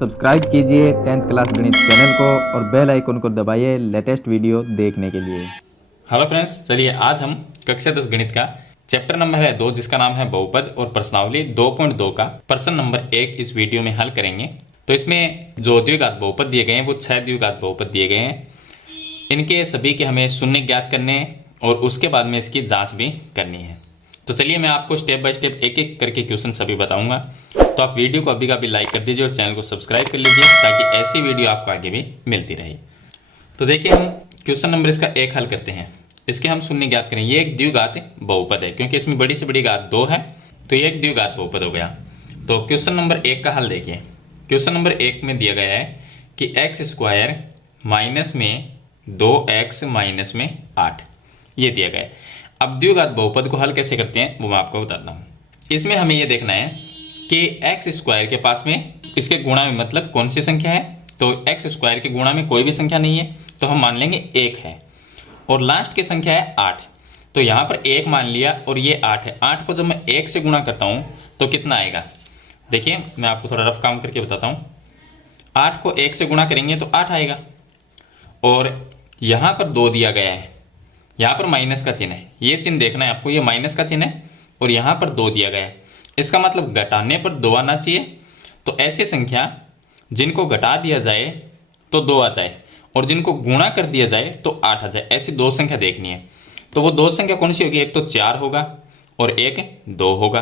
Subscribe कीजिए 10th class गणित channel को और बेल आइकन को दबाइए लेटेस्ट वीडियो देखने के लिए। हेलो फ्रेंड्स, चलिए आज हम कक्षा 10 गणित का चैप्टर नंबर है 2 जिसका नाम है बहुपद और प्रश्नावली 2.2 का प्रश्न नंबर 1 इस वीडियो में हल करेंगे। तो इसमें जो द्विघात बहुपद दिए गए हैं वो 6 द्विघात बहुपद दिए गए हैं। इनके सभी के हमें शून्य ज्ञात करने हैं और उसके बाद में इसकी जाँच भी करनी है। तो चलिए मैं आपको स्टेप बाय स्टेप एक एक करके क्वेश्चन सभी बताऊंगा। तो आप वीडियो को अभी का अभी लाइक कर दीजिए और चैनल को सब्सक्राइब कर लीजिए ताकि ऐसी वीडियो आपको आगे भी मिलती रहे। तो देखिए हम क्वेश्चन नंबर इसका 1 हल करते हैं। इसके हम शून्य ज्ञात करें। ये एक द्विघात बहुपद है क्योंकि इसमें बड़ी से बड़ी घात 2 है, तो ये एक द्विघात बहुपद हो गया। तो क्वेश्चन नंबर 1 का हल देखिए। क्वेश्चन नंबर 1 में दिया गया है कि एक्स स्क्वायर माइनस में 2x माइनस में 8 ये दिया गया है। अब द्विघात बहुपद को हल कैसे करते हैं वो मैं आपको बताता हूँ। इसमें हमें ये देखना है कि एक्स स्क्वायर के पास में इसके गुणा में मतलब कौन सी संख्या है। तो एक्स स्क्वायर के गुणा में कोई भी संख्या नहीं है तो हम मान लेंगे 1 है और लास्ट की संख्या है 8। तो यहाँ पर 1 मान लिया और ये 8 है। 8 को जब मैं 1 से गुणा करता हूँ तो कितना आएगा, देखिए मैं आपको थोड़ा रफ काम करके बताता हूँ। 8 को 1 से गुणा करेंगे तो 8 आएगा और यहाँ पर 2 दिया गया है, यहाँ पर माइनस का चिन्ह है। ये चिन्ह देखना है आपको, ये माइनस का चिन्ह है और यहाँ पर 2 दिया गया है। इसका मतलब घटाने पर 2 आना चाहिए। तो ऐसी संख्या जिनको घटा दिया जाए तो 2 आ जाए और जिनको गुणा कर दिया जाए तो 8 आ जाए, ऐसी 2 संख्या देखनी है। तो वो 2 संख्या कौन सी होगी, एक तो 4 होगा और एक 2 होगा।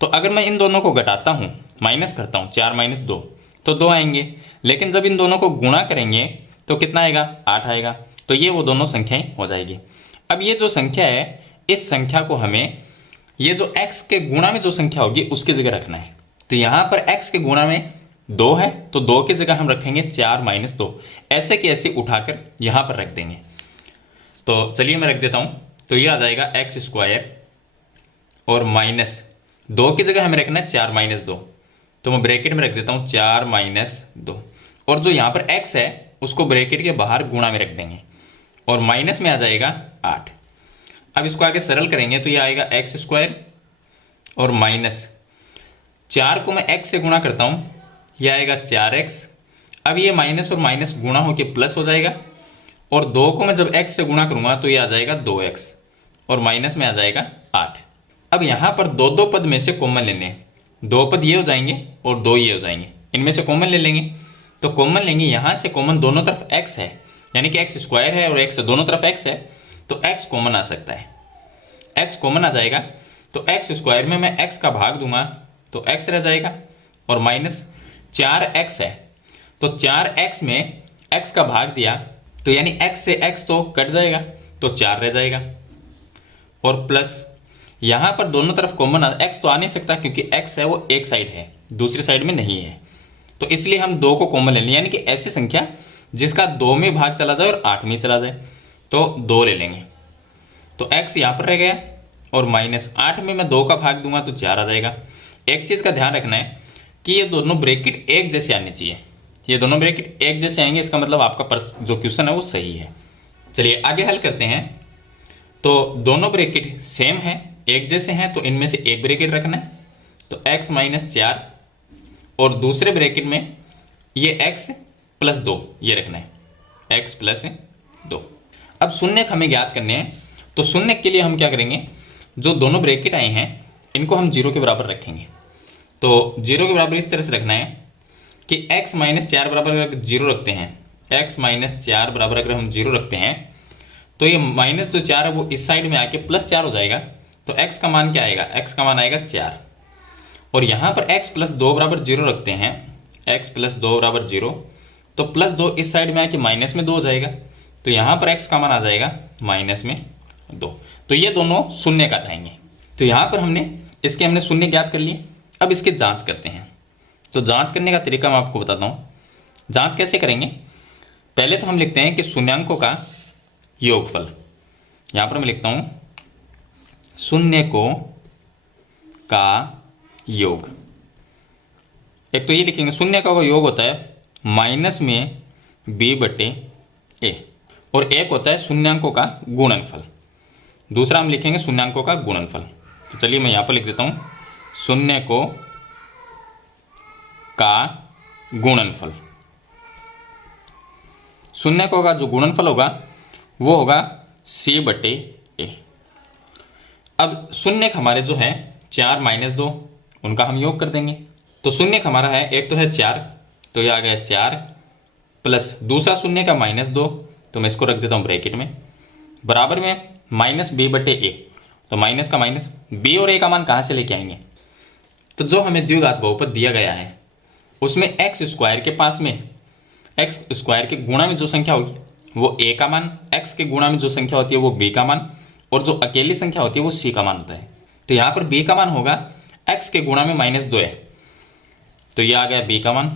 तो अगर मैं इन दोनों को घटाता हूँ, माइनस करता हूँ, 4 माइनस 2 तो 2 आएंगे। लेकिन जब इन दोनों को गुणा करेंगे तो कितना आएगा, 8 आएगा। तो ये वो दोनों संख्याएं हो जाएगी। अब ये जो संख्या है इस संख्या को हमें ये जो x के गुणा में जो संख्या होगी उसकी जगह रखना है। तो यहाँ पर x के गुणा में 2 है तो 2 की जगह हम रखेंगे 4 माइनस 2, ऐसे की ऐसे उठाकर यहाँ पर रख देंगे। तो चलिए मैं रख देता हूँ। तो ये आ जाएगा एक्स स्क्वायर और माइनस 2 की जगह हमें रखना है 4 माइनस 2। तो मैं ब्रैकेट में रख देता हूँ 4 माइनस 2 और जो यहाँ पर x है उसको ब्रैकेट के बाहर गुणा में रख देंगे और माइनस में आ जाएगा 8। अब इसको आगे सरल करेंगे तो ये आएगा एक्स स्क्वायर और माइनस 4 को मैं x से गुणा करता हूँ, ये आएगा 4x। अब ये माइनस और माइनस गुणा होकर प्लस हो जाएगा और 2 को मैं जब x से गुणा करूँगा तो ये आ जाएगा 2x और माइनस में आ जाएगा 8। अब यहाँ पर दो दो पद में से कॉमन लेने हैं। 2 पद ये हो जाएंगे और 2 ये हो जाएंगे, इनमें से कॉमन ले लेंगे। तो कॉमन लेंगे, यहाँ से कॉमन दोनों तरफ x है यानी कि एक्स स्क्वायर है और x दोनों तरफ x है तो x कॉमन आ सकता है। x कॉमन आ जाएगा तो एक्स स्क्वायर में मैं x का भाग दूंगा तो x रह जाएगा और माइनस 4x है तो 4x में x का भाग दिया तो यानी x से x तो कट जाएगा तो 4 रह जाएगा और प्लस यहाँ पर दोनों तरफ कॉमन x तो आ नहीं सकता क्योंकि x है वो एक साइड है, दूसरी साइड में नहीं है। तो इसलिए हम 2 को कॉमन ले लें यानी कि ऐसी संख्या जिसका 2 में भाग चला जाए और 8 में चला जाए तो 2 ले लेंगे। तो x यहाँ पर रह गया और माइनस 8 में मैं 2 का भाग दूंगा तो 4 आ जाएगा। एक चीज़ का ध्यान रखना है कि ये दोनों ब्रैकेट एक जैसे आने चाहिए। ये दोनों ब्रैकेट एक जैसे आएंगे इसका मतलब आपका जो क्वेश्चन है वो सही है। चलिए आगे हल करते हैं। तो दोनों ब्रैकेट सेम है, एक जैसे हैं, तो इनमें से एक ब्रैकेट रखना है तो x माइनस 4 और दूसरे ब्रैकेट में ये x प्लस 2 ये रखना है, x प्लस 2। अब शून्य हमें ज्ञात करने हैं तो शून्य के लिए हम क्या करेंगे, जो दोनों ब्रैकेट आए हैं इनको हम 0 के बराबर रखेंगे। तो 0 के बराबर इस तरह से रखना है कि x माइनस 4 बराबर अगर 0 रखते हैं, x माइनस 4 बराबर अगर हम 0 रखते हैं तो ये माइनस जो 4 है वो इस साइड में आके प्लस 4 हो जाएगा। तो x का मान क्या आएगा, x का मान आएगा 4 और यहाँ पर x प्लस 2 बराबर 0 रखते हैं, x प्लस 2 बराबर 0 तो प्लस 2 इस साइड में आके माइनस में 2 हो जाएगा। तो यहाँ पर x का मान आ जाएगा माइनस में 2। तो ये दोनों शून्य का जाएंगे। तो यहाँ पर हमने शून्य ज्ञात कर लिए। अब इसकी जांच करते हैं। तो जांच करने का तरीका मैं आपको बताता हूँ। जांच कैसे करेंगे, पहले तो हम लिखते हैं कि शून्यांकों का योगफल। यहाँ पर मैं लिखता हूँ शून्यकों का योग। एक तो ये लिखेंगे शून्यकों का योग होता है माइनस में b/a और एक होता है शून्यांकों का गुणनफल। दूसरा हम लिखेंगे शून्यांकों का गुणनफल। तो चलिए मैं यहाँ पर लिख देता हूँ शून्यकों का गुणनफल। शून्य का जो गुणनफल होगा वो होगा c/a। अब शून्य हमारे जो है 4 - 2 उनका हम योग कर देंगे। तो शून्य हमारा है, एक तो है 4, तो ये आ गया 4 प्लस दूसरा शून्य का -2, तो मैं इसको रख देता हूँ ब्रैकेट में, बराबर में -b/a। तो माइनस का माइनस, b और a का मान कहाँ से लेके आएंगे? तो जो हमें द्विघात बहुपद दिया गया है उसमें एक्स स्क्वायर के पास में एक्स स्क्वायर के गुणा में जो संख्या होगी वो a का मान, x के गुणा में जो संख्या होती है वो b का मान, और जो अकेली संख्या होती है वो c का मान होता है। तो यहाँ पर b का मान होगा x के गुणा में -2 है, तो ये आ गया b का मान,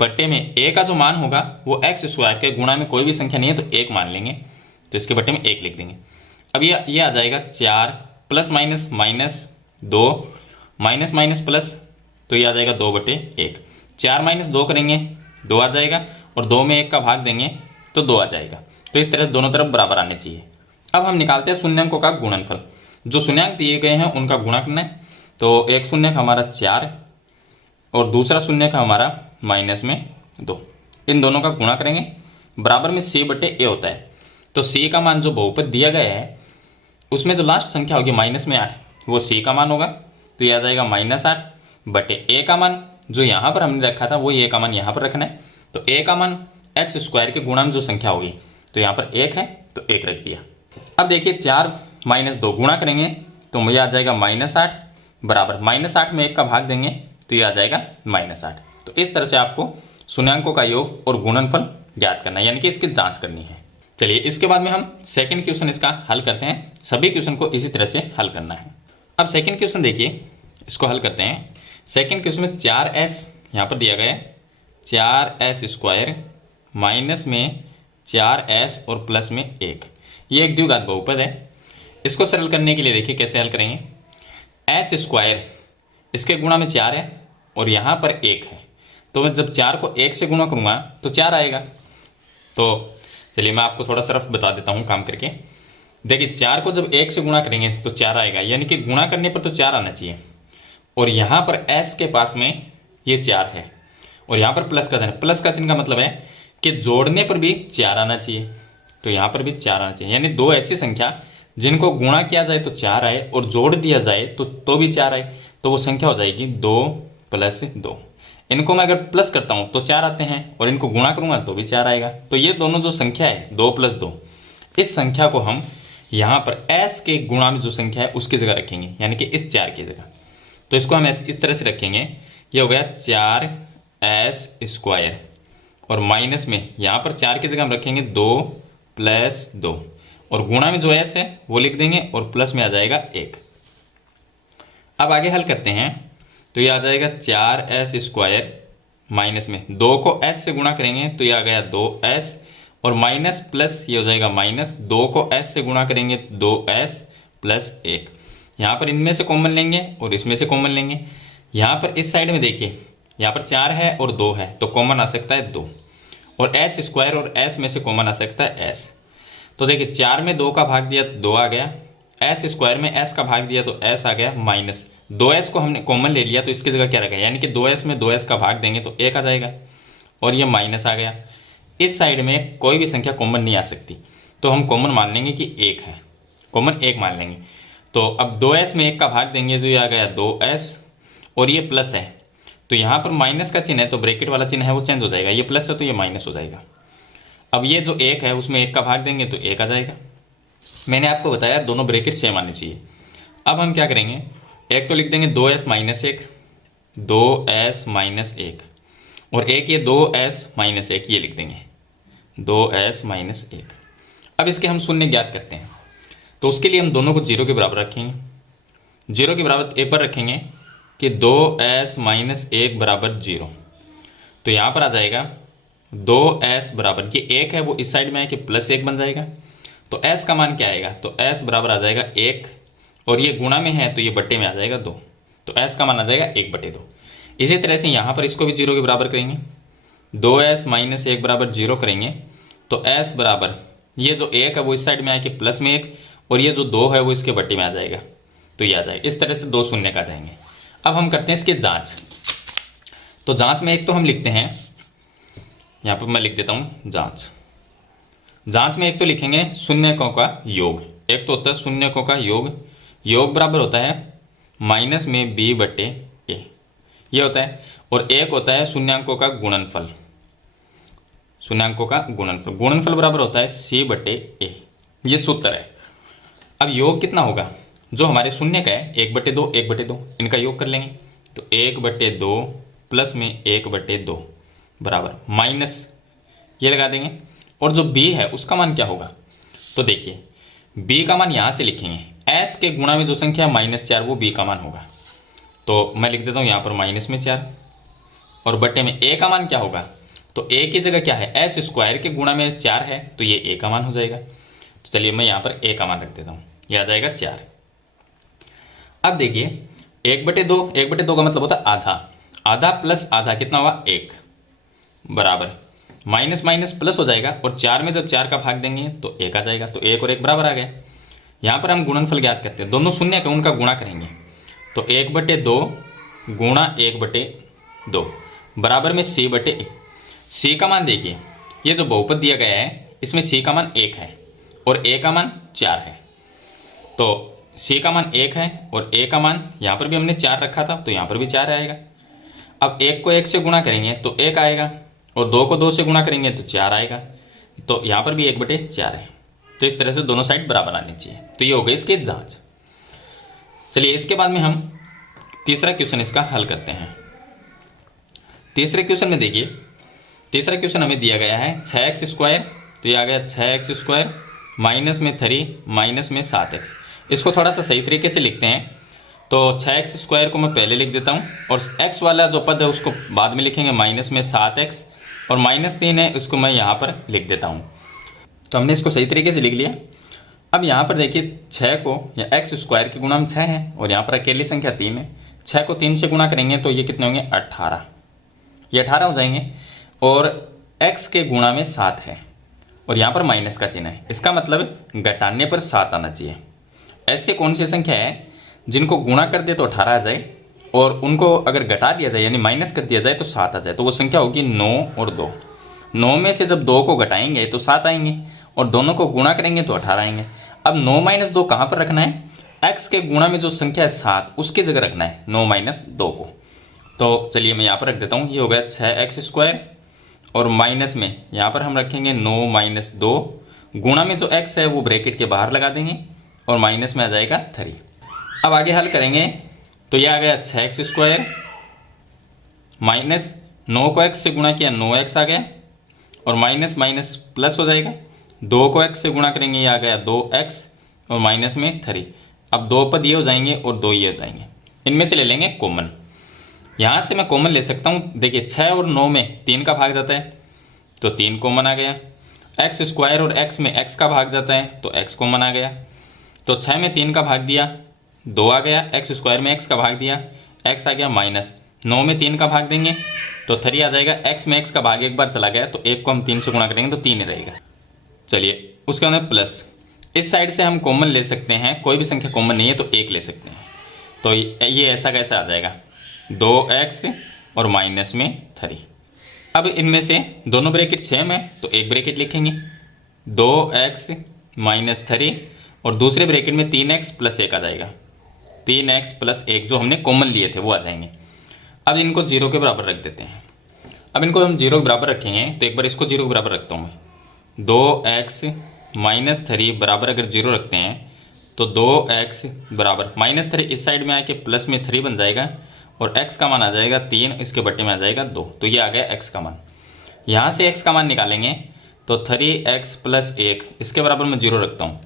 बट्टे में a का जो मान होगा वो एक्स स्क्वायर के गुणा में कोई भी संख्या नहीं है तो 1 मान लेंगे, तो इसके बट्टे में 1 लिख देंगे। अब ये आ जाएगा 4 plus minus -2 minus minus plus, तो ये आ जाएगा 2/1। 4 - 2 करेंगे 2 आ जाएगा, और 2 में 1 का भाग देंगे तो 2 आ जाएगा। तो इस तरह से दोनों तरफ बराबर आने चाहिए। अब हम निकालते हैं शून्यांकों का गुणनफल। जो शून्यांक दिए गए हैं उनका गुणा करना है। तो एक शून्यक हमारा 4 और दूसरा शून्यक हमारा -2, इन दोनों का गुणा करेंगे, बराबर में c/a होता है। तो c का मान जो बहुपद दिया गया है उसमें जो लास्ट संख्या होगी -8 वो c का मान होगा, तो ये आ जाएगा -8/a का मान जो यहाँ पर हमने रखा था वो a का मान यहाँ पर रखना है। तो a का मान एक्स स्क्वायर के गुणा में जो संख्या होगी, तो यहाँ पर 1 है तो 1 रख दिया। अब देखिए 4 - 2 गुणा करेंगे तो मुझे आ जाएगा -8 बराबर -8 में 1 का भाग देंगे तो ये आ जाएगा -8। तो इस तरह से आपको शून्यांकों का योग और गुणनफल ज्ञात करना है, यानी कि इसकी जांच करनी है। चलिए इसके बाद में हम सेकंड क्वेश्चन इसका हल करते हैं। सभी क्वेश्चन को इसी तरह से हल करना है। अब सेकंड क्वेश्चन देखिए, इसको हल करते हैं। सेकंड क्वेश्चन में 4s यहाँ पर दिया गया है, 4s² माइनस में 4s और प्लस में 1, ये एक द्विघात बहुपद है। इसको सरल करने के लिए देखिए कैसे हल करेंगे। s² इसके गुणा में 4 है और यहाँ पर 1 है, तो मैं जब 4 को 1 से गुणा करूँगा तो 4 आएगा। तो चलिए मैं आपको थोड़ा सा रफ बता देता हूँ काम करके। देखिए 4 को जब 1 से गुणा करेंगे तो 4 आएगा, यानी कि गुणा करने पर तो 4 आना चाहिए। और यहाँ पर s के पास में ये 4 है और यहाँ पर प्लस का चिन्ह, प्लस का चिन्ह का मतलब है कि जोड़ने पर भी 4 आना चाहिए, तो यहाँ पर भी 4 आना चाहिए। यानी दो ऐसी संख्या जिनको गुणा किया जाए तो 4 आए और जोड़ दिया जाए तो भी 4 आए, तो वो संख्या हो जाएगी 2 + 2। इनको मैं अगर प्लस करता हूँ तो 4 आते हैं और इनको गुणा करूँगा तो भी 4 आएगा। तो ये दोनों जो संख्या है 2 + 2, इस संख्या को हम यहाँ पर s के गुणा में जो संख्या है उसकी जगह रखेंगे, यानी कि इस 4 की जगह। तो इसको हम इस तरह से रखेंगे, ये हो गया 4s² और माइनस में यहाँ पर 4 की जगह हम रखेंगे 2 + 2 और गुणा में जो s है वो लिख देंगे और प्लस में आ जाएगा 1। अब आगे हल करते हैं, तो ये आ जाएगा 4s² माइनस में 2 को s से गुणा करेंगे तो ये आ गया 2s और माइनस प्लस ये हो जाएगा माइनस, 2 को s से गुणा करेंगे 2s + 1। यहाँ पर इनमें से कॉमन लेंगे और इसमें से कॉमन लेंगे। यहाँ पर इस साइड में देखिए, यहाँ पर 4 है और 2 है तो कॉमन आ सकता है 2, और s² और s में से कॉमन आ सकता है s। तो देखिए 4 में 2 का भाग दिया 2 आ गया, s² में s का भाग दिया तो s आ गया, माइनस 2s को हमने कॉमन ले लिया तो इसकी जगह क्या रखा, यानी कि 2s में 2s का भाग देंगे तो 1 आ जाएगा और ये माइनस आ गया। इस साइड में कोई भी संख्या कॉमन नहीं आ सकती, तो हम कॉमन मान लेंगे कि 1 है, कॉमन 1 मान लेंगे। तो अब 2s में 1 का भाग देंगे तो ये आ गया 2s और ये प्लस है, तो यहाँ पर माइनस का चिन्ह है तो ब्रैकेट वाला चिन्ह है वो चेंज हो जाएगा, ये प्लस है तो ये माइनस हो जाएगा। अब ये जो 1 है उसमें 1 का भाग देंगे तो 1 आ जाएगा। मैंने आपको बताया दोनों ब्रैकेट सेम आने चाहिए। अब हम क्या करेंगे, एक तो लिख देंगे 2s - 1, 2s - 1 और एक ये 2s - 1 ये लिख देंगे 2s - 1। अब इसके हम शून्य ज्ञात करते हैं, तो उसके लिए हम दोनों को 0 के बराबर रखेंगे। 0 के बराबर एक पर रखेंगे कि 2s - 1 बराबर 0, तो यहाँ पर आ जाएगा 2s बराबर, ये 1 है वो इस साइड में है कि +1 बन जाएगा, तो s का मान क्या आएगा, तो s बराबर आ जाएगा 1 और ये गुणा में है तो ये बट्टे में आ जाएगा 2, तो s का मान आ जाएगा 1/2। इसी तरह से यहाँ पर इसको भी 0 के बराबर करेंगे, 2s - 1 बराबर 0 करेंगे तो s बराबर, ये जो 1 है वो इस साइड में आए कि +1 और ये जो 2 है वो इसके बट्टे में आ जाएगा, तो ये आ जाएगा। इस तरह से 2 शून्य का जाएंगे। अब हम करते हैं इसकी जांच। तो जांच में एक तो हम लिखते हैं यहाँ पर मैं लिख देता हूँ जांच। जांच में एक तो लिखेंगे शून्यकों का योग, एक तो होता है शून्यकों का योग, योग बराबर होता है माइनस में बी बटे ए, ये होता है। और एक होता है शून्यांकों का गुणनफल, शून्यांकों का गुणनफल, गुणनफल बराबर होता है सी बटे ए, ये सूत्र है। अब योग कितना होगा, जो हमारे शून्य का है 1/2 1/2, इनका योग कर लेंगे तो 1/2 प्लस में 1/2 बराबर माइनस ये लगा देंगे। और जो b है उसका मान क्या होगा, तो देखिए b का मान यहाँ से लिखेंगे, s के गुणा में जो संख्या -4 वो b का मान होगा। तो मैं लिख देता हूँ यहाँ पर -4 और बटे में a का मान क्या होगा, तो a की जगह क्या है s स्क्वायर के गुणा में 4 है तो ये a का मान हो जाएगा। तो चलिए मैं यहाँ पर a का मान रख देता हूँ, ये आ जाएगा 4। अब देखिए 1/2, 1/2 का मतलब होता है आधा, आधा प्लस आधा कितना हुआ 1 बराबर माइनस माइनस प्लस हो जाएगा और 4 में जब 4 का भाग देंगे तो 1 आ जाएगा, तो 1 और 1 बराबर आ गए। यहाँ पर हम गुणनफल ज्ञात करते हैं, दोनों शून्य का उनका गुणा करेंगे तो 1/2 गुणा 1/2 बराबर में c बटे ए। c का मान देखिए, ये जो बहुपद दिया गया है इसमें c का मान 1 है और a का मान 4 है, तो c का मान 1 है और a का मान यहाँ पर भी हमने 4 रखा था तो यहाँ पर भी 4 आएगा। अब 1 को 1 से गुणा करेंगे तो 1 आएगा और 2 को 2 से गुणा करेंगे तो 4 आएगा, तो यहाँ पर भी 1/4 है। तो इस तरह से दोनों साइड बराबर आनी चाहिए, तो ये हो गई इसकी जांच। चलिए इसके बाद में हम तीसरा क्वेश्चन इसका हल करते हैं। तीसरे क्वेश्चन में देखिए, तीसरा क्वेश्चन हमें दिया गया है 6x², तो ये आ गया 6x² माइनस में 3 माइनस में 7x। इसको थोड़ा सा सही तरीके से लिखते हैं, तो 6x² को मैं पहले लिख देता हूँ और x वाला जो पद है उसको बाद में लिखेंगे माइनस में 7x और -3 है इसको मैं यहाँ पर लिख देता हूँ। तो हमने इसको सही तरीके से लिख लिया। अब यहाँ पर देखिए 6 को या x² के गुणा में 6 है और यहाँ पर अकेली संख्या 3 है, 6 को 3 से गुणा करेंगे तो ये कितने होंगे 18, ये 18 हो जाएंगे और x के गुणा में 7 है और यहाँ पर माइनस का चिन्ह है, इसका मतलब घटाने पर 7 आना चाहिए। ऐसे कौन सी संख्या है जिनको गुणा कर दे तो 18 आ जाए और उनको अगर घटा दिया जाए यानी माइनस कर दिया जाए तो 7 आ जाए, तो वो संख्या होगी 9 और 2। 9 में से जब 2 को घटाएंगे तो 7 आएंगे और दोनों को गुणा करेंगे तो 18 आएंगे। अब 9 - 2 कहाँ पर रखना है, x के गुणा में जो संख्या है 7 उसकी जगह रखना है 9 - 2 को। तो चलिए मैं यहाँ पर रख देता हूँ, ये हो गया 6x² और माइनस में यहाँ पर हम रखेंगे 9 - 2, गुणा में जो x है वो ब्रैकेट के बाहर लगा देंगे और माइनस में आ जाएगा 3। अब आगे हल करेंगे तो ये आ गया 6x² माइनस 9 को x से गुणा किया 9x आ गया और माइनस माइनस प्लस हो जाएगा, 2 को x से गुणा करेंगे ये आ गया 2x और माइनस में 3। अब 2 पद ये हो जाएंगे और 2 ये हो जाएंगे, इनमें से ले लेंगे कॉमन। यहाँ से मैं कॉमन ले सकता हूँ, देखिए 6 और 9 में 3 का भाग जाता है तो 3 कॉमन आ गया, x² और x में x का भाग जाता है तो x कॉमन आ गया, तो 6 में 3 का भाग दिया 2 आ गया, x² में x का भाग दिया x आ गया माइनस, 9 में 3 का भाग देंगे तो 3 आ जाएगा, x में x का भाग एक बार चला गया तो 1 को हम 3 से गुणा करेंगे तो 3 रहेगा। चलिए उसके बाद प्लस, इस साइड से हम कॉमन ले सकते हैं, कोई भी संख्या कॉमन नहीं है तो 1 ले सकते हैं, तो ये ऐसा कैसा आ जाएगा 2x और माइनस में 3। अब इनमें से दोनों ब्रैकेट सेम है तो एक ब्रैकेट लिखेंगे 2x माइनस 3 और दूसरे ब्रैकेट में 3x प्लस 1 आ जाएगा, 3x प्लस 1 जो हमने कॉमन लिए थे वो आ जाएंगे। अब इनको 0 के बराबर रख देते हैं। अब इनको हम 0 के बराबर रखेंगे तो एक बार इसको 0 के बराबर रखता हूँ मैं, 2x माइनस 3 बराबर अगर 0 रखते हैं तो 2x बराबर -3 इस साइड में आके प्लस में 3 बन जाएगा और x का मान आ जाएगा 3, इसके बट्टे में आ जाएगा 2, तो ये आ गया x का मान। यहाँ से x का मान निकालेंगे तो 3x प्लस 1 इसके बराबर मैं 0 रखता हूँ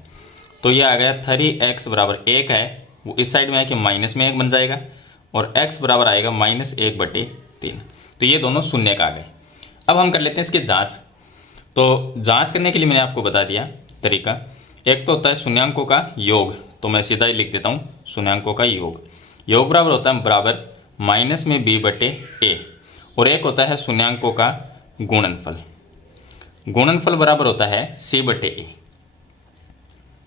तो ये आ गया 3x बराबर 1 है, वो इस साइड में आके माइनस में 1 बन जाएगा और x बराबर आएगा -1/3, तो ये दोनों शून्य का आ गए। अब हम कर लेते हैं इसकी जांच। तो जांच करने के लिए मैंने आपको बता दिया तरीका, एक तो होता है शून्यांकों का योग, तो मैं सीधा ही लिख देता हूँ शून्यांकों का योग, योग बराबर होता है बराबर माइनस में b/a और एक होता है शून्यांकों का गुणनफल, गुणनफल बराबर होता है c/a,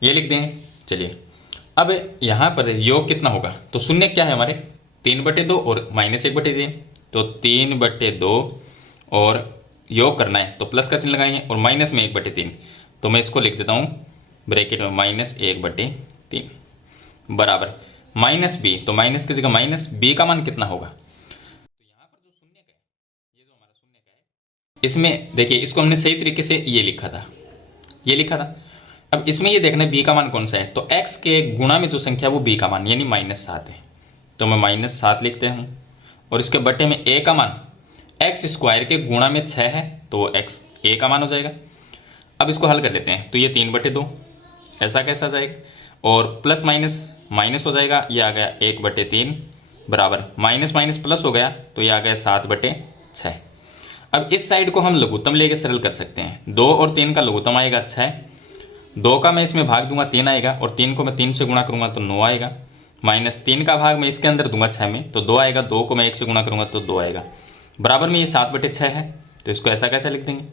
ये लिख देंगे। चलिए अब यहाँ पर योग कितना होगा, तो शून्य क्या है हमारे 3/2 और -1/3, तो 3/2 और योग करना है तो प्लस का चिन्ह लगाएंगे और माइनस में 1/3, तो मैं इसको लिख देता हूँ ब्रैकेट में -1/3 बराबर माइनस बी, तो माइनस की जगह माइनस बी का मान कितना होगा, तो यहाँ पर जो शून्य का है, ये जो हमारा शून्य का है, इसमें देखिए इसको हमने सही तरीके से ये लिखा था, ये लिखा था। अब इसमें ये देखना है बी का मान कौन सा है, तो x के गुणा में जो संख्या है वो b का मान यानी -7 है, तो मैं -7 लिखते हूँ और इसके बटे में a का मान x² के गुणा में 6 है तो वो x a का मान हो जाएगा। अब इसको हल कर लेते हैं, तो ये 3/2 ऐसा कैसा जाएगा और प्लस माइनस माइनस हो जाएगा, ये आ गया 1/3 बराबर माइनस माइनस प्लस हो गया तो ये आ गया 7/6। अब इस साइड को हम लघुत्तम लेके सरल कर सकते हैं, 2 और 3 का लघुत्तम आएगा 6, 2 का मैं इसमें भाग दूंगा 3 आएगा और 3 को मैं 3 से गुणा करूंगा तो 9 आएगा, -3 का भाग मैं इसके अंदर दूंगा 6 में तो 2 आएगा, 2 को मैं 1 से गुणा करूंगा तो 2 आएगा, बराबर में ये 7/6 है, तो इसको ऐसा कैसे लिख देंगे।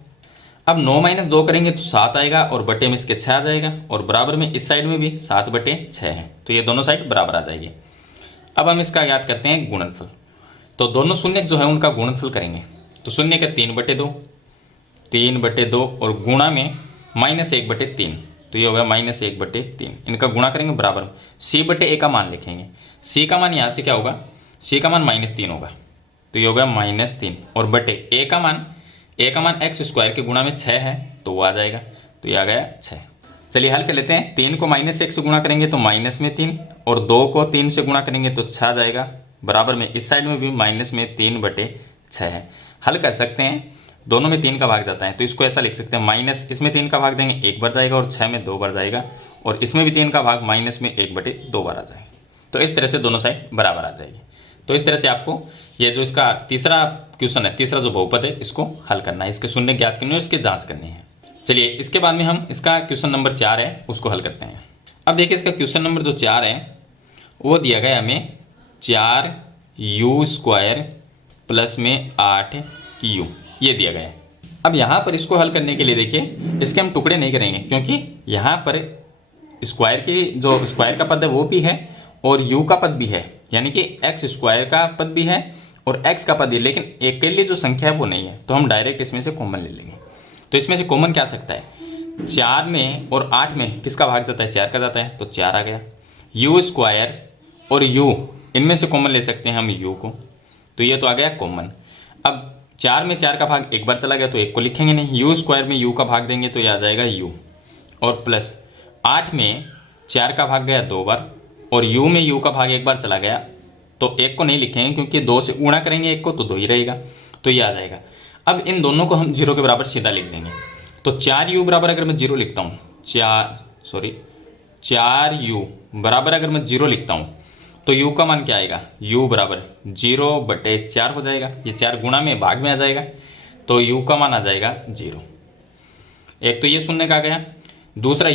अब 9 - 2 करेंगे तो 7 आएगा और बटे में इसके 6 आ जाएगा और बराबर में इस साइड में भी 7/6 है, तो ये दोनों साइड बराबर आ जाएगी। अब हम इसका याद करते हैं गुणनफल, तो दोनों शून्य जो है उनका गुणनफल करेंगे, तो शून्य का 3/2 और गुणा में -1/3, तो ये होगा -1/3, इनका गुणा करेंगे बराबर c/a का मान लिखेंगे, c का मान यहाँ से क्या होगा, c का मान -3 होगा तो ये होगा -3 और बटे a का मान x² के गुणा में 6 है तो वो आ जाएगा, तो ये आ गया 6। चलिए हल कर लेते हैं, 3 को -1 से गुणा करेंगे तो -3 और 2 को 3 से गुणा करेंगे तो 6 आ जाएगा, बराबर में इस साइड में भी -3/6 है। हल कर सकते हैं, दोनों में 3 का भाग जाता है तो इसको ऐसा लिख सकते हैं, माइनस इसमें 3 का भाग देंगे 1 बार जाएगा और 6 में 2 बार जाएगा और इसमें भी 3 का भाग माइनस में 1/2 बार आ जाएगा, तो इस तरह से दोनों साइड बराबर आ जाएगी। तो इस तरह से आपको ये जो इसका तीसरा क्वेश्चन है, तीसरा जो बहुपद है इसको हल करना है, इसके शून्य ज्ञात करने और इसकी जांच करनी है। चलिए इसके बाद में हम इसका क्वेश्चन नंबर 4 है उसको हल करते हैं। अब देखिए इसका क्वेश्चन नंबर जो 4 है वो दिया गया हमें 4u² प्लस में 8u, ये दिया गया है। अब यहाँ पर इसको हल करने के लिए देखिए इसके हम टुकड़े नहीं करेंगे क्योंकि यहाँ पर स्क्वायर की जो स्क्वायर का पद है वो भी है और u का पद भी है, यानी कि x² का पद भी है और x का पद भी, लेकिन अकेली जो संख्या है वो नहीं है, तो हम डायरेक्ट इसमें से कॉमन ले लेंगे। तो इसमें से कॉमन क्या आ सकता है, 4 में और 8 में किसका भाग जाता है, 4 का जाता है तो 4 आ गया, u² और u इनमें से कॉमन ले सकते हैं हम u को, तो ये तो आ गया कॉमन। अब 4 में 4 का भाग एक बार चला गया तो 1 को लिखेंगे नहीं, u² में u का भाग देंगे तो ये आ जाएगा u और प्लस 8 में 4 का भाग गया 2 बार और u में u का भाग एक बार चला गया तो 1 को नहीं लिखेंगे क्योंकि 2 से गुणा करेंगे 1 को तो 2 ही रहेगा, तो ये आ जाएगा। अब इन दोनों को हम 0 के बराबर सीधा लिख देंगे, तो 4u बराबर अगर मैं 0 लिखता हूँ 4u बराबर अगर मैं 0 लिखता हूँ तो u का मान क्या आएगा, u बराबर 0/4 हो जाएगा, ये 4 गुणा में भाग में आ जाएगा तो u का मान आ जाएगा 0। एक तो ये शून्य का आ गया, दूसरा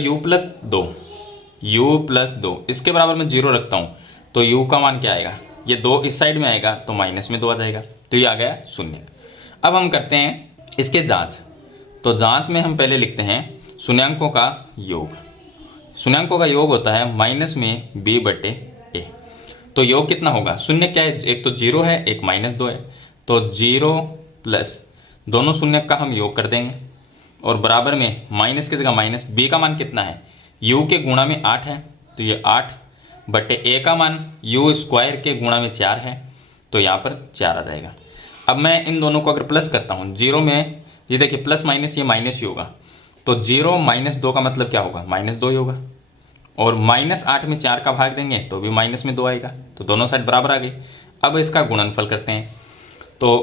u+2 इसके बराबर मैं 0 रखता हूँ तो u का मान क्या आएगा, ये 2 इस साइड में आएगा तो माइनस में 2 आ जाएगा, तो ये आ गया शून्य। अब हम करते हैं इसके जांच, तो जांच में हम पहले लिखते हैं शून्यांकों का योग। शून्यांकों का योग होता है माइनस में b/a, तो योग कितना होगा, शून्य क्या है, एक तो 0 है एक -2 है, तो 0 प्लस दोनों शून्य का हम योग कर देंगे और बराबर में माइनस की जगह माइनस, b का मान कितना है, u के गुणा में 8 है तो ये 8/a का मान u² के गुणा में 4 है तो यहाँ पर 4 आ जाएगा। अब मैं इन दोनों को अगर प्लस करता हूँ, 0 में ये देखिए प्लस माइनस ये माइनस ही होगा, तो 0 - 2 का मतलब क्या होगा, -2 ही होगा और -8 में 4 का भाग देंगे तो भी माइनस में 2 आएगा, तो दोनों साइड बराबर आ गई। अब इसका गुणनफल करते हैं, तो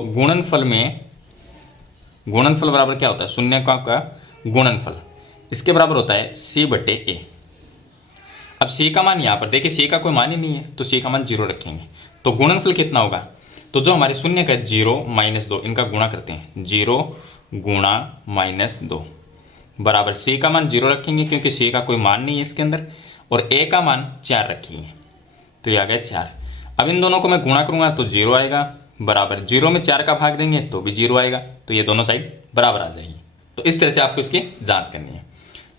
गुणनफल बराबर क्या होता है, शून्यकों का गुणनफल, इसके बराबर होता है c/a। अब c का मान यहाँ पर देखिए c का कोई मान ही नहीं है तो c का मान 0 रखेंगे, तो गुणनफल कितना होगा, तो जो हमारे शून्य का 0 - 2 इनका गुणा करते हैं, 0 गुणा -2 बराबर c का मान 0 रखेंगे क्योंकि c का कोई मान नहीं है इसके अंदर और a का मान 4 रखेंगे तो ये आ गया 4। अब इन दोनों को मैं गुणा करूंगा तो 0 आएगा, बराबर 0 में 4 का भाग देंगे तो भी 0 आएगा, तो ये दोनों साइड बराबर आ जाएगी। तो इस तरह से आपको इसकी जांच करनी है।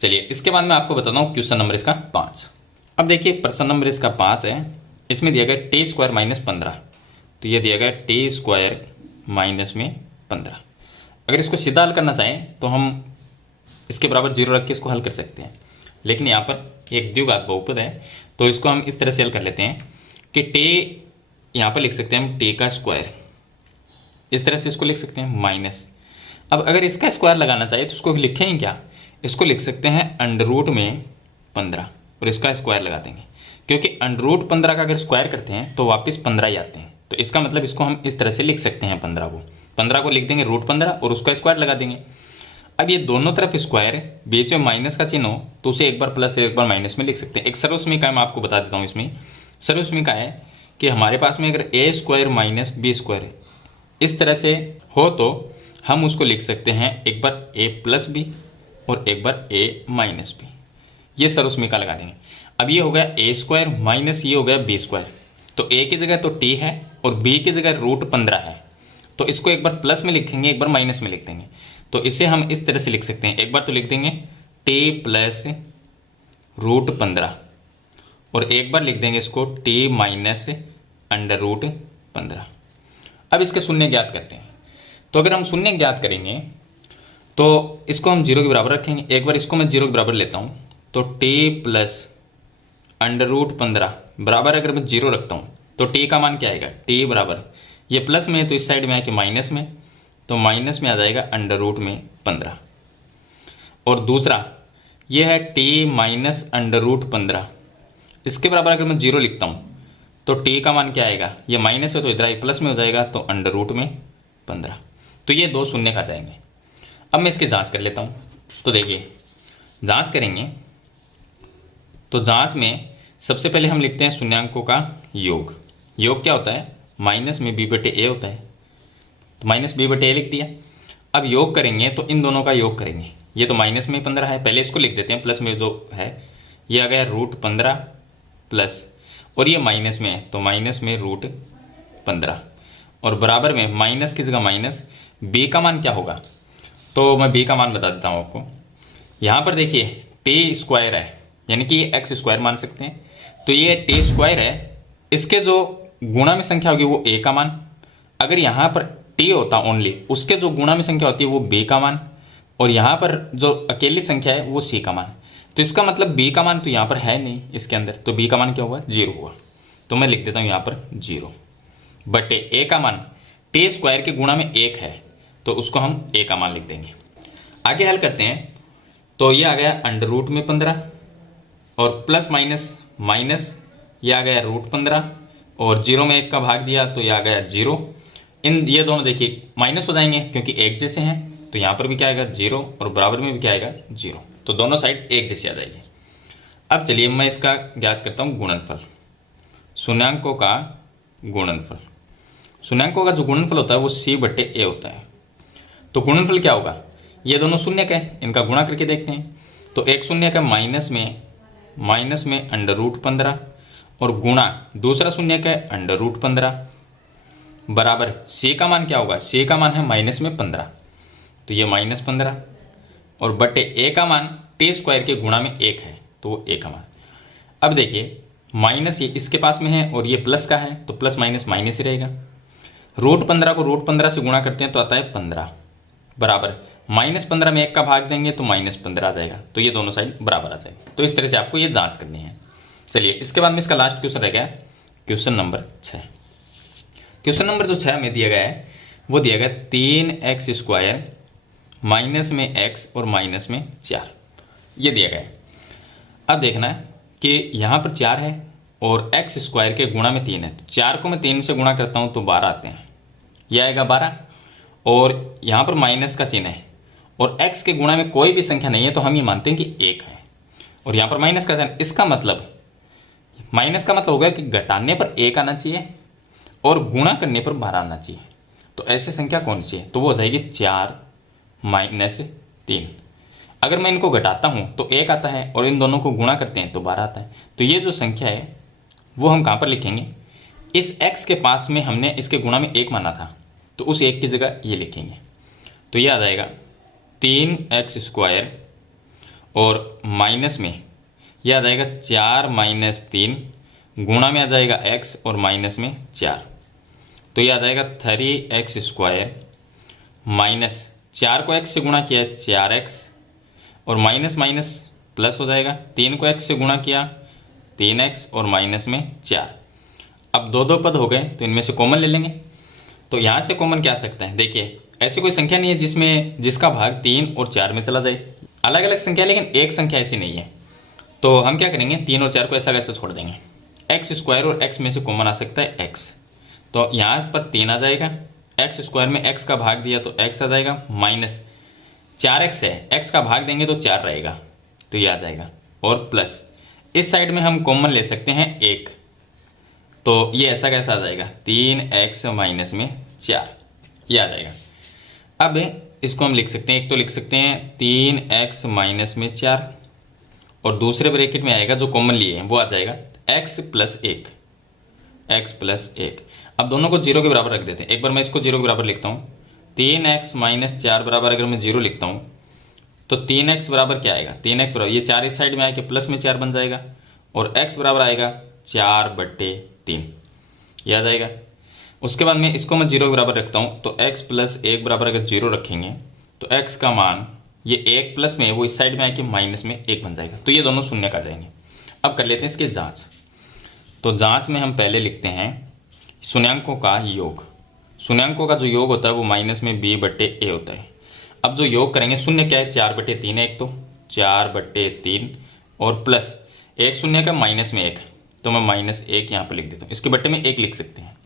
चलिए इसके बाद मैं आपको बताता हूँ क्वेश्चन नंबर इसका 5। अब देखिए प्रश्न नंबर इसका 5 है, इसमें दिया गया t² - 15, तो ये दिया गया t² - 15। अगर इसको सीधा हल करना चाहें तो हम इसके बराबर 0 रख के इसको हल कर सकते हैं, लेकिन यहाँ पर एक द्विघात बहुपद है तो इसको हम इस तरह से हल कर लेते हैं कि टे यहाँ पर लिख सकते हैं हम टे का स्क्वायर, इस तरह से इसको लिख सकते हैं माइनस। अब अगर इसका स्क्वायर लगाना चाहिए तो इसको लिखेंगे क्या, इसको लिख सकते हैं अंडर रूट में 15 और इसका स्क्वायर लगा देंगे, क्योंकि अंडर रूट 15 का अगर स्क्वायर करते हैं तो वापस 15 ही आते हैं। तो इसका मतलब इसको हम इस तरह से लिख सकते हैं 15 को लिख देंगे रूट 15 और उसका स्क्वायर लगा देंगे। अब ये दोनों तरफ स्क्वायर है, बीच में माइनस का चिन्ह हो तो उसे एक बार प्लस एक बार माइनस में लिख सकते हैं। एक सर्वसमीका मैं आपको बता देता हूँ, इसमें सर्वसमीका है कि हमारे पास में अगर ए स्क्वायर माइनस बी स्क्वायर इस तरह से हो तो हम उसको लिख सकते हैं एक बार ए प्लस बी और एक बार ए माइनस बी, ये सर्वसमीका लगा देंगे। अब ये हो गया ए स्क्वायर माइनस ये हो गया बी स्क्वायर, तो ए की जगह तो टी है और बी की जगह रूट 15 है, तो इसको एक बार प्लस में लिखेंगे एक बार माइनस में लिख देंगे। तो इसे हम इस तरह से लिख सकते हैं, एक बार तो लिख देंगे टी प्लस रूट 15 और एक बार लिख देंगे इसको टी माइनस अंडर रूट 15। अब इसके शून्य ज्ञात करते हैं, तो अगर हम शून्य ज्ञात करेंगे तो इसको हम 0 के बराबर रखेंगे। एक बार इसको मैं 0 के बराबर लेता हूँ तो टी प्लस अंडर रूट 15 बराबर अगर मैं 0 रखता हूँ तो टी का मान क्या आएगा, टी बराबर ये प्लस में है तो इस साइड में है कि माइनस में, तो माइनस में आ जाएगा अंडर रूट में 15। और दूसरा ये है टी माइनस अंडर रूट 15, इसके बराबर अगर मैं 0 लिखता हूँ तो टी का मान क्या आएगा, ये माइनस है तो इधर आई प्लस में हो जाएगा तो अंडर रूट में 15। तो ये दो शून्य खा जाएंगे। अब मैं इसकी जांच कर लेता हूँ, तो देखिए जांच करेंगे तो जांच में सबसे पहले हम लिखते हैं शून्यांकों का योग। योग क्या होता है, माइनस में बी बटे ए होता है, तो माइनस बी बटे ए लिख दिया। अब योग करेंगे तो इन दोनों का योग करेंगे, ये तो माइनस में 15 है, पहले इसको लिख देते हैं, प्लस में जो है ये आ गया रूट 15 प्लस, और ये माइनस में है तो माइनस में रूट 15 और बराबर में माइनस की जगह माइनस, बी का मान क्या होगा, तो मैं बी का मान बता देता हूँ आपको। यहाँ पर देखिए टी स्क्वायर है यानी कि ये एक्स स्क्वायर मान सकते हैं, तो ये टी स्क्वायर है, इसके जो गुणा में संख्या होगी वो ए का मान, अगर यहाँ पर टी होता ओनली उसके जो गुणा में संख्या होती है वो बी का मान, और यहाँ पर जो अकेली संख्या है वो सी का मान। तो इसका मतलब बी का मान तो यहाँ पर है नहीं इसके अंदर, तो बी का मान क्या हुआ, 0 हुआ। तो मैं लिख देता हूँ यहाँ पर 0 बटे ए का मान टी स्क्वायर के गुणा में 1 है तो उसको हम ए का मान लिख देंगे। आगे हल करते हैं तो ये आ गया अंडर रूट में 15 और प्लस माइनस माइनस, ये आ गया रूट 15 और 0 में 1 का भाग दिया तो ये आ गया 0। इन ये दोनों देखिए माइनस हो जाएंगे क्योंकि एक जैसे हैं, तो यहाँ पर भी क्या आएगा 0 और बराबर में भी क्या आएगा 0, तो दोनों साइड एक जैसी आ जाएगी। अब चलिए मैं इसका ज्ञात करता हूँ गुणनफल, शून्यांकों का गुणनफल। शून्यांकों का जो गुणनफल होता है वो सी बटे ए होता है। तो गुणनफल क्या होगा, ये दोनों शून्य का है, इनका गुणा करके देखते हैं। तो एक शून्य का माइनस में अंडर रूट 15 और गुणा दूसरा शून्य का अंडर रूट 15 बराबर सी का मान क्या होगा, सी का मान है माइनस में 15 तो ये माइनस 15 और बटे ए का मान टी स्क्वायर के गुणा में 1 है तो वो ए का मान। अब देखिए माइनस ये इसके पास में है और ये प्लस का है तो प्लस माइनस माइनस ही रहेगा। रूट 15 को रूट 15 से गुणा करते हैं तो आता है 15 बराबर माइनस 15 में 1 का भाग देंगे तो माइनस 15 आ जाएगा, तो ये दोनों साइड बराबर आ जाएगा। तो इस तरह से आपको ये जांच करनी है। चलिए इसके बाद में इसका लास्ट क्वेश्चन रह गया क्वेश्चन नंबर 6। क्वेश्चन नंबर जो 6 हमें दिया गया है वो दिया गया 3x स्क्वायर माइनस में x और माइनस में 4, ये दिया गया है। अब देखना है कि यहाँ पर 4 है और x स्क्वायर के गुणा में 3 है, तो 4 को मैं 3 से गुणा करता हूँ तो 12 आते हैं, ये आएगा 12 और यहाँ पर माइनस का चिन्ह है और x के गुणा में कोई भी संख्या नहीं है तो हम ये मानते हैं कि 1 है, और यहाँ पर माइनस का चिन्ह, इसका मतलब माइनस का मतलब होगा कि घटाने पर 1 आना चाहिए और गुणा करने पर 12 आना चाहिए। तो ऐसी संख्या कौन सी है, तो वो हो जाएगी 4 माइनस 3। अगर मैं इनको घटाता हूँ तो 1 आता है और इन दोनों को गुणा करते हैं तो 12 आता है। तो ये जो संख्या है वो हम कहाँ पर लिखेंगे, इस x के पास में हमने इसके गुणा में 1 माना था तो उस 1 की जगह ये लिखेंगे, तो ये आ जाएगा 3x स्क्वायर और माइनस में ये आ जाएगा 4 माइनस 3 गुणा में आ जाएगा x और माइनस में 4, तो ये आ जाएगा 3x स्क्वायर माइनस 4 को x से गुणा किया 4x और माइनस माइनस प्लस हो जाएगा। 3 को x से गुणा किया 3x और माइनस में 4। अब दो दो पद हो गए तो इनमें से कॉमन ले लेंगे। तो यहाँ से कॉमन क्या आ सकता है, देखिए ऐसी कोई संख्या नहीं है जिसका भाग 3 और 4 में चला जाए। अलग अलग संख्या, लेकिन एक संख्या ऐसी नहीं है। तो हम क्या करेंगे, 3 और 4 को ऐसा कैसे छोड़ देंगे। एक्स स्क्वायर और x में से कॉमन आ सकता है x, तो यहाँ पर 3 आ जाएगा। एक्स स्क्वायर में x का भाग दिया तो x आ जाएगा, माइनस 4x है, x का भाग देंगे तो 4 रहेगा, तो ये आ जाएगा। और प्लस इस साइड में हम कॉमन ले सकते हैं 1, तो ये ऐसा कैसा आ जाएगा, 3x माइनस में 4, ये आ जाएगा। अब इसको हम लिख सकते हैं, एक तो लिख सकते हैं 3x माइनस में 4 और दूसरे ब्रैकेट में आएगा जो कॉमन लिए हैं वो आ जाएगा x प्लस 1, x प्लस 1। अब दोनों को 0 के बराबर रख देते हैं। एक बार मैं इसको 0 के बराबर लिखता हूँ, 3x माइनस 4 बराबर अगर मैं 0 लिखता हूँ तो 3x बराबर क्या आएगा, 3x बराबर ये 4 इस साइड में आएगा प्लस में 4 बन जाएगा और x बराबर आएगा 4/3, ये आ जाएगा। उसके बाद में इसको मैं 0 के बराबर रखता हूँ तो x प्लस 1 बराबर अगर 0 रखेंगे तो x का मान ये 1 प्लस में वो इस साइड में आके माइनस में 1 बन जाएगा, तो ये दोनों शून्य का जाएंगे। अब कर लेते हैं इसकी जांच। तो जांच में हम पहले लिखते हैं शून्यांकों का योग। शून्यांकों का जो योग होता है वो माइनस में b/a होता है। अब जो योग करेंगे, शून्य क्या है, 4/3 है, एक तो 4/3 और प्लस एक शून्य का माइनस में 1, तो मैं -1 यहाँ पर लिख देता हूँ। इसके बट्टे में 1 लिख सकते हैं।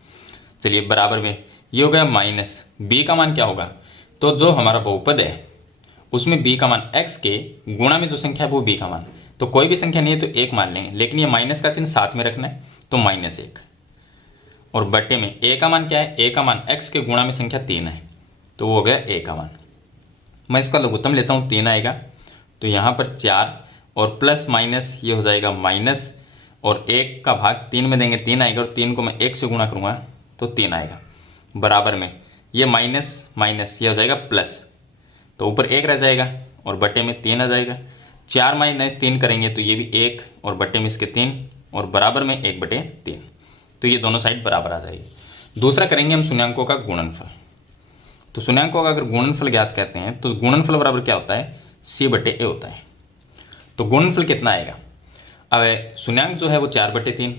चलिए बराबर में ये हो गया माइनस b का मान क्या होगा, तो जो हमारा बहुपद है उसमें b का मान x के गुणा में जो संख्या है वो b का मान, तो कोई भी संख्या नहीं है तो 1 मान लेंगे, लेकिन ये माइनस का चिन्ह साथ में रखना है तो -1 और बट्टे में a का मान क्या है, a का मान x के गुणा में संख्या 3 है तो वो हो गया a का मान। मैं इसका लघुत्तम लेता हूँ, 3 आएगा तो यहाँ पर 4 और प्लस माइनस ये हो जाएगा माइनस और 1 का भाग 3 में देंगे 3 आएगा और 3 को मैं 1 से गुणा करूँगा तो 3 आएगा। बराबर में ये माइनस माइनस ये हो जाएगा प्लस, तो ऊपर 1 रह जाएगा और बट्टे में 3 आ जाएगा। 4 माइनस 3 करेंगे तो ये भी 1 और बट्टे में इसके 3 और बराबर में 1/3, तो ये दोनों साइड बराबर आ जाएगी। दूसरा करेंगे हम शून्यांकों का गुणनफल। तो शून्यांकों का अगर गुणनफल ज्ञात करते हैं तो गुणनफल बराबर क्या होता है, c/a होता है। तो गुणनफल कितना आएगा, अब शून्यांक जो है वो 4/3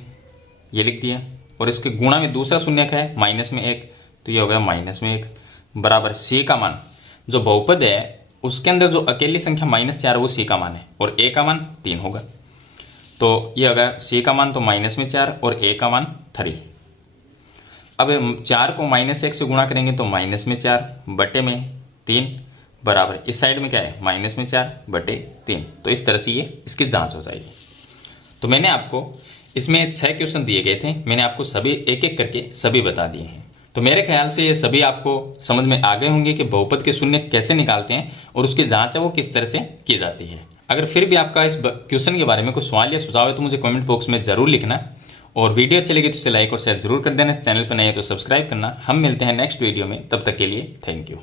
ये लिख दिया और इसके गुणा में दूसरा शून्यक है माइनस में 1, तो ये हो गया -1 बराबर c का मान, जो बहुपद है उसके अंदर जो अकेली संख्या -4 है वो c का मान है और a का मान 3 होगा, तो ये होगा c का मान तो -4 और a का मान 3। अब 4 को -1 से गुणा करेंगे तो -4 बटे में 3 बराबर इस साइड में क्या है -4/3, तो इस तरह से ये इसकी जांच हो जाएगी। तो मैंने आपको इसमें 6 क्वेश्चन दिए गए थे, मैंने आपको सभी एक एक करके सभी बता दिए हैं। तो मेरे ख्याल से ये सभी आपको समझ में आ गए होंगे कि बहुपद के शून्य कैसे निकालते हैं और उसकी जांच है वो किस तरह से की जाती है। अगर फिर भी आपका इस क्वेश्चन के बारे में कोई सवाल या सुझाव है तो मुझे कमेंट बॉक्स में ज़रूर लिखना और वीडियो अच्छी लगी तो इसे लाइक और शेयर जरूर कर देना। चैनल पर नए हैं तो सब्सक्राइब करना। हम मिलते हैं नेक्स्ट वीडियो में, तब तक के लिए थैंक यू।